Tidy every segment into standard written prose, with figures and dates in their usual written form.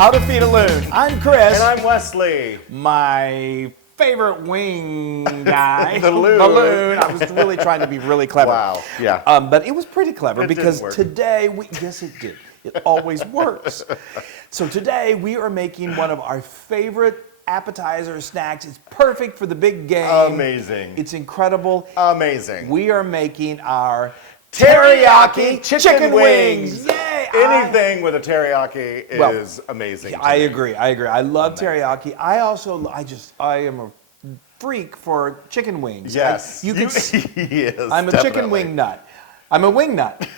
How to Feed a Loon. I'm Chris. And I'm Wesley. My favorite wing guy. The Loon. The Loon. I was really trying to be really clever. Wow, yeah. But it was pretty clever because today, yes it did. It always works. So today we are making one of our favorite appetizer snacks. It's perfect for the big game. Amazing. It's incredible. Amazing. We are making our teriyaki chicken wings. Yay! Anything with a teriyaki is amazing. I agree. I love teriyaki. I am a freak for chicken wings. Yes. You can yes, I'm a chicken wing nut. I'm a wing nut.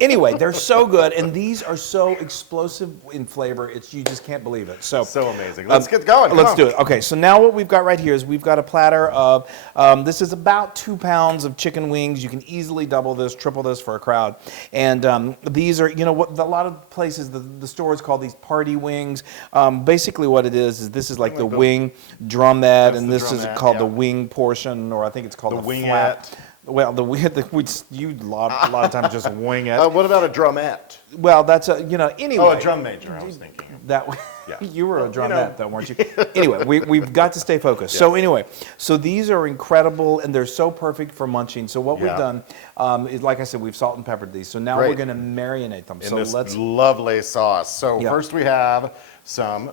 Anyway, they're so good, and these are so explosive in flavor. You just can't believe it. So amazing. Let's get going. Let's do it. Okay, so now what we've got right here is we've got a platter of, this is about 2 pounds of chicken wings. You can easily double this, triple this for a crowd. And these are, you know, what a lot of places, the stores call these party wings. Basically what it is this is like the wing drumette, and this is called the wing portion, or I think it's called the wingette. flat. Well, you a lot of times just wing it. What about a drumette? Well, that's anyway. Oh, a drum major, I was thinking. You were a drumette, though, weren't you? Anyway, we've got to stay focused. Yes. So anyway, these are incredible, and they're so perfect for munching. So what we've done is, like I said, we've salt and peppered these. So now we're going to marinate them. In this lovely sauce. So first we have some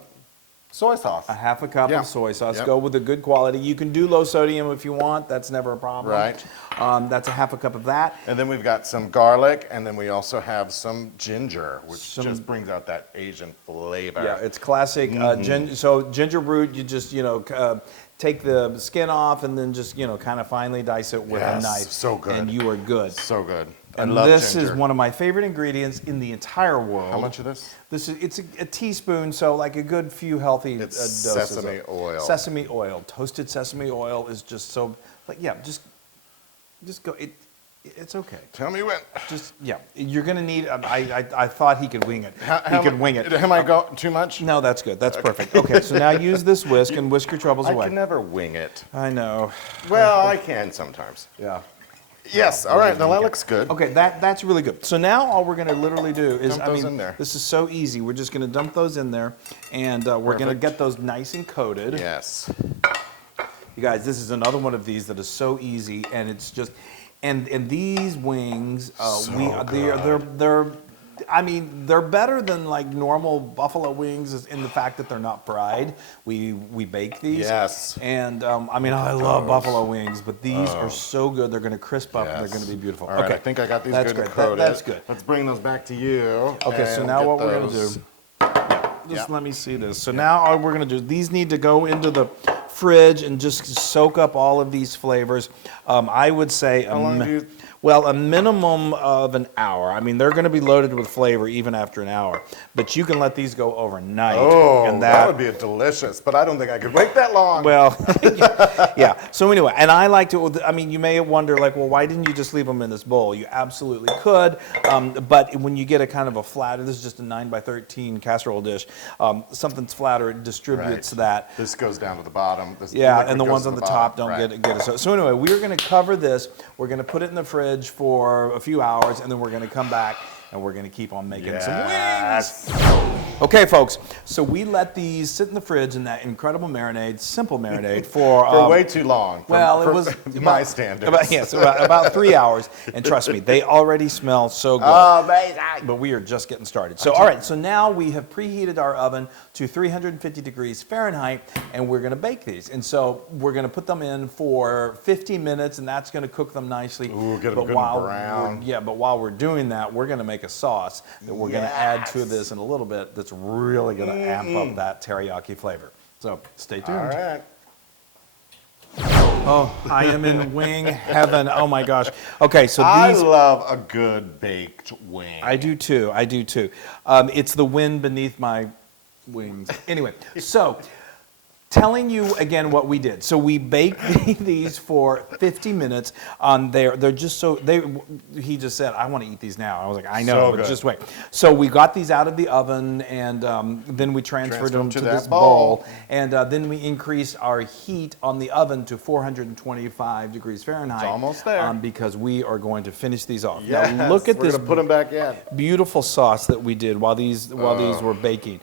soy sauce. A half a cup of soy sauce. Go with the good quality. You can do low sodium if you want. That's never a problem. Right. That's a half a cup of that. And then we've got some garlic, and then we also have some ginger, which just brings out that Asian flavor. Yeah, it's classic. So ginger root, you just, take the skin off and then just, kind of finely dice it with a knife. So good. And you are good. So good. And this is one of my favorite ingredients in the entire world. How much of this? It's a teaspoon, so like a good few healthy doses. Sesame oil. Sesame oil. Toasted sesame oil is just so, just go. It's okay. Tell me when. You're gonna need. I thought he could wing it. He could wing it. Am I go too much? No, that's good. That's perfect. Okay, so now use this whisk and whisk your troubles away. I can never wing it. I know. Well, I can sometimes. Yeah. Yes. All right. Now that looks good. Okay, that's really good. So now all we're gonna literally do is, dump those in there. This is so easy. We're just gonna dump those in there, and we're gonna get those nice and coated. Yes. You guys, this is another one of these that is so easy, and it's just, and these wings, they're better than like normal buffalo wings in the fact that they're not fried. We bake these. Yes. And I love buffalo wings, but these are so good. They're going to crisp up and they're going to be beautiful. All right, okay. I think I got these that's good and coated. That's good. Let's bring those back to you. Okay, so now what we're going to do, let me see this. So now all we're going to do, these need to go into the fridge and just soak up all of these flavors. I would say a minimum of an hour. I mean, they're going to be loaded with flavor even after an hour. But you can let these go overnight. Oh, and that would be delicious. But I don't think I could wait that long. Well, yeah. So anyway, and I like to, you may wonder, why didn't you just leave them in this bowl? You absolutely could. But when you get a kind of a flatter, this is just a 9x13 casserole dish, something's flatter, it distributes that. This goes down to the bottom. And the ones on the top don't get it. So anyway, we're going to cover this. We're going to put it in the fridge for a few hours, and then we're going to come back and we're going to keep on making some wings. Okay, folks, so we let these sit in the fridge in that incredible marinade, simple marinade for way too long. It was my standards. About 3 hours, and trust me, they already smell so good. Amazing. But we are just getting started. So all right, so now we have preheated our oven to 350 degrees Fahrenheit, and we're going to bake these. And so we're going to put them in for 15 minutes, and that's going to cook them nicely. Ooh, get them good and brown. But while we're doing that, we're going to make a sauce that we're going to add to this in a little bit that's really going to amp up that teriyaki flavor. So stay tuned. All right. Oh, I am in wing heaven. Oh my gosh. Okay, so I love a good baked wing. I do too. It's the wind beneath my wings. Anyway, so telling you again what we did. So we baked these for 50 minutes on there. They're just so he just said, I want to eat these now. I was like, I know, So but good. just wait. So we got these out of the oven, and then we transferred them to that this bowl. bowl, and then we increased our heat on the oven to 425 degrees Fahrenheit. It's almost there. Because we are going to finish these off. Yes, Now look at we're this gonna put them back in. beautiful sauce that we did while these were baking.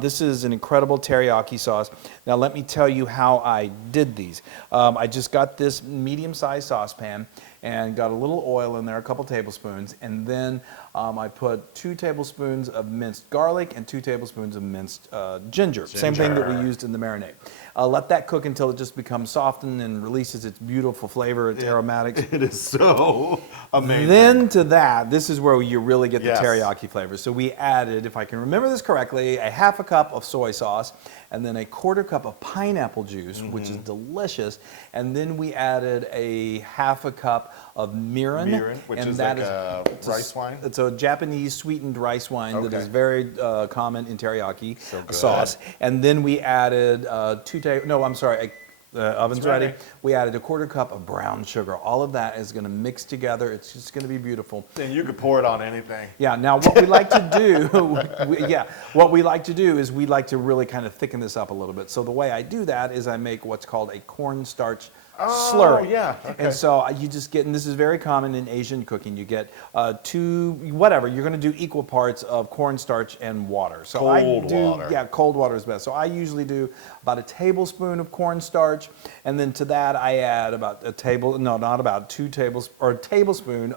This is an incredible teriyaki sauce. Now let me tell you how I did these. I just got this medium-sized saucepan and got a little oil in there, a couple tablespoons, and then I put 2 tablespoons of minced garlic and 2 tablespoons of minced ginger. Same thing that we used in the marinade. Let that cook until it just becomes softened and releases its beautiful flavor, its aromatics. It is so amazing. Then to that, this is where you really get the Yes. teriyaki flavor. So we added, if I can remember this correctly, a half a cup of soy sauce, and then a quarter cup of pineapple juice, which is delicious. And then we added a half a cup of mirin. Which and is that like a rice wine? It's a Japanese sweetened rice wine that Okay. is very common in teriyaki good. sauce. And then we added oven's ready. We added a quarter cup of brown sugar. All of that is going to mix together. It's just going to be beautiful. And you could pour it on anything. Yeah. Now, what we like to do, what we like to do is we like to really kind of thicken this up a little bit. So the way I do that is I make what's called a cornstarch slurry. Yeah. Okay. And so you just get, and this is very common in Asian cooking. You get you're going to do equal parts of cornstarch and water. So Cold water. Yeah, cold water is best. So I usually do about a tablespoon of cornstarch, and then to that I add about a tablespoon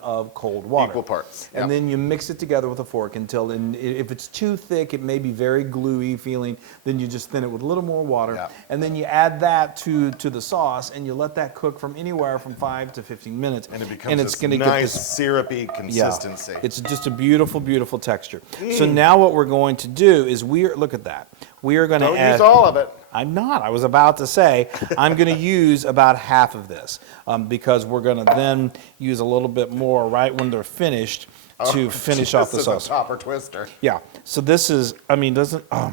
of cold water. Equal parts. And Yep. then you mix it together with a fork until, if it's too thick, it may be very gluey feeling, then you just thin it with a little more water. Yep. And then you add that to the sauce, and you let that cook from anywhere from 5 to 15 minutes. And it becomes it's this gonna nice get this, syrupy consistency. it's just a beautiful, beautiful texture. So now what we're going to do is look at that. We are going to Don't add. use all of it. I'm not. I was about to say I'm going to use about half of this because we're going to then use a little bit more right when they're finished to finish off the This sauce. is a topper twister. Yeah. So this is. Oh my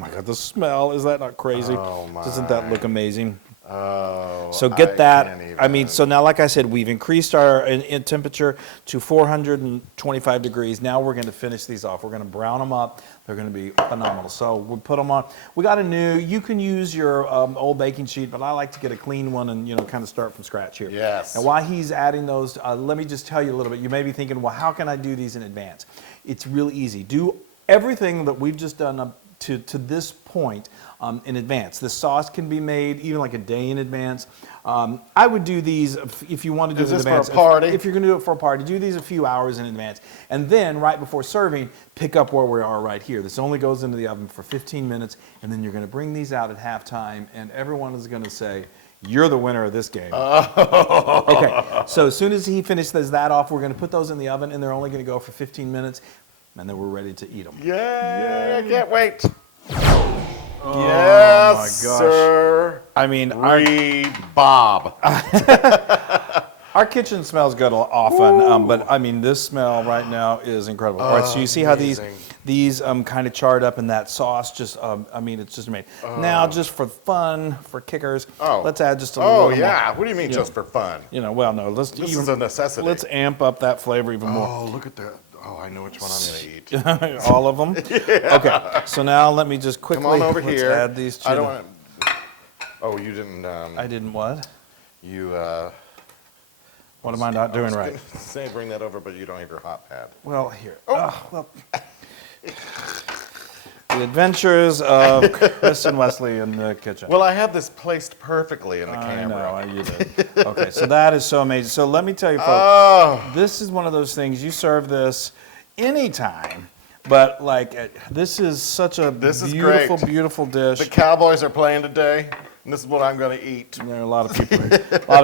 God, the smell, is that not crazy? Oh, my. Doesn't that look amazing? Oh, So get that. can't I mean, even. so now, like I said, we've increased our in temperature to 425 degrees. Now we're going to finish these off. We're going to brown them up. They're going to be phenomenal. So we'll put them on. We got you can use your old baking sheet, but I like to get a clean one and, kind of start from scratch here. Yes. And while he's adding those, let me just tell you a little bit. You may be thinking, well, how can I do these in advance? It's real easy. Do everything that we've just done up to this point in advance. The sauce can be made even like a day in advance. I would do these if you want to do Is it in this for advance. a party? If you're going to do it for a party, do these a few hours in advance. And then right before serving, pick up where we are right here. This only goes into the oven for 15 minutes, and then you're going to bring these out at halftime, and everyone is going to say, you're the winner of this game. Okay, so as soon as he finishes that off, we're going to put those in the oven, and they're only going to go for 15 minutes, and then we're ready to eat them. Yay! I can't wait. Oh Yes, my gosh. sir. I mean, Bob. our kitchen smells good often, but I mean, this smell right now is incredible. All right, so you see how amazing. these kind of charred up in that sauce. Just, it's just amazing. Now, just for fun, for kickers, let's add just a little. Oh, yeah. What do you mean just for fun? Well, no, let's. This is a necessity. Let's amp up that flavor even more. Oh, look at that. Oh, I know which one I'm going to eat. All of them. Yeah. Okay, so now let me just quickly. Come on over let's here. Add these to. I don't want to. Oh, you didn't. I didn't what? You. What am I not doing right? Say bring that over, but you don't have your hot pad. Well, here. The adventures of Chris and Wesley in the kitchen. Well, I have this placed perfectly in the camera. I know, you did. Okay, so that is so amazing. So let me tell you, folks, this is one of those things, you serve this anytime, but this is such a beautiful, great. beautiful dish. The Cowboys are playing today, and this is what I'm going to eat. There are a lot of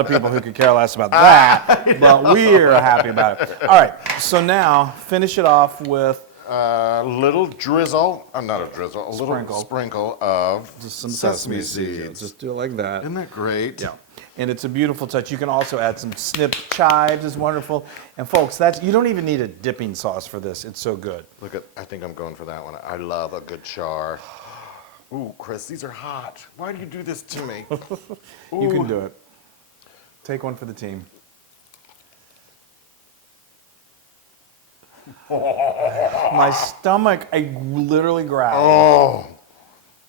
people who could care less about that, but we're happy about it. All right, so now finish it off with Little drizzle, not a drizzle, a little sprinkle of just some sesame seeds. Just do it like that. Isn't that great? Yeah. And it's a beautiful touch. You can also add some snipped chives, is wonderful. And folks, you don't even need a dipping sauce for this. It's so good. Look at, I think I'm going for that one. I love a good char. Ooh, Chris, these are hot. Why do you do this to me? You can do it. Take one for the team. My stomach, I literally growled. Oh,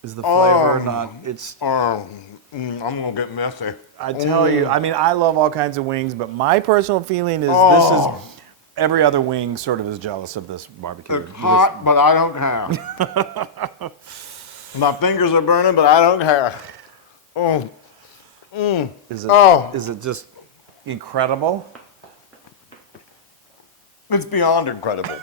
Is the flavor not? It's. I'm gonna get messy. I tell you, I mean, I love all kinds of wings, but my personal feeling is this is every other wing sort of is jealous of this barbecue. It's hot, but I don't care. My fingers are burning, but I don't care. Oh, Is it just incredible? it's beyond incredible.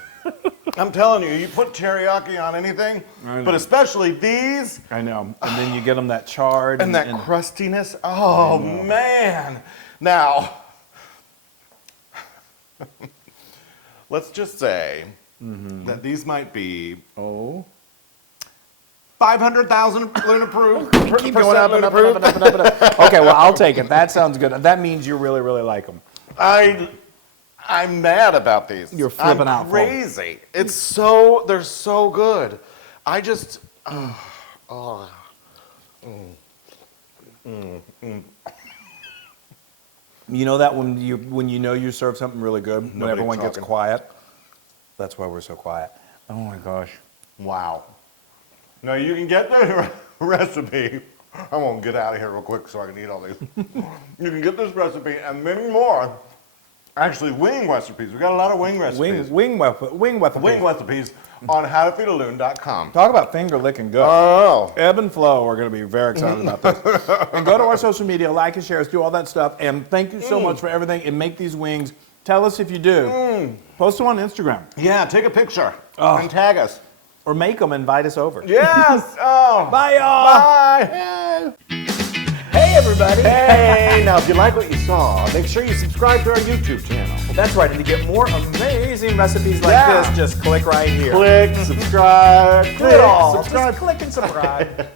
I'm telling you, you put teriyaki on anything, I know. but especially these I know. And then you get them that charred and that crustiness. Oh man! Now, let's just say that these might be Oh. 500,000 Loon approved. Keep going up and up and up and up and up and up. Okay, well, I'll take it. That sounds good. That means you really, really like them. I'm mad about these. You're flipping out. I'm crazy. They're so good. I just, You know that when you know you serve something really good, when Nobody everyone gets talking. quiet? That's why we're so quiet. Oh my gosh. wow. Now you can get the recipe. I'm gonna get out of here real quick so I can eat all these. You can get this recipe and many more. Actually, wing recipes. We got a lot of wing recipes. Wing weapon. Wing recipes on howtofeedaloon.com. Talk about finger licking good. Oh. Ebb and Flow are going to be very excited about this. And go to our social media, like and share us, do all that stuff. And thank you so much for everything. And make these wings. Tell us if you do. Post them on Instagram. Yeah, take a picture and tag us. Or make them and invite us over. Yes. Oh. Bye, y'all. Bye. Hey, everybody. Hey, now if you like what you saw, make sure you subscribe to our YouTube channel. That's right. And to get more amazing recipes like Yeah. this, just click right here. Click, subscribe, Do it all. subscribe. Just click and subscribe.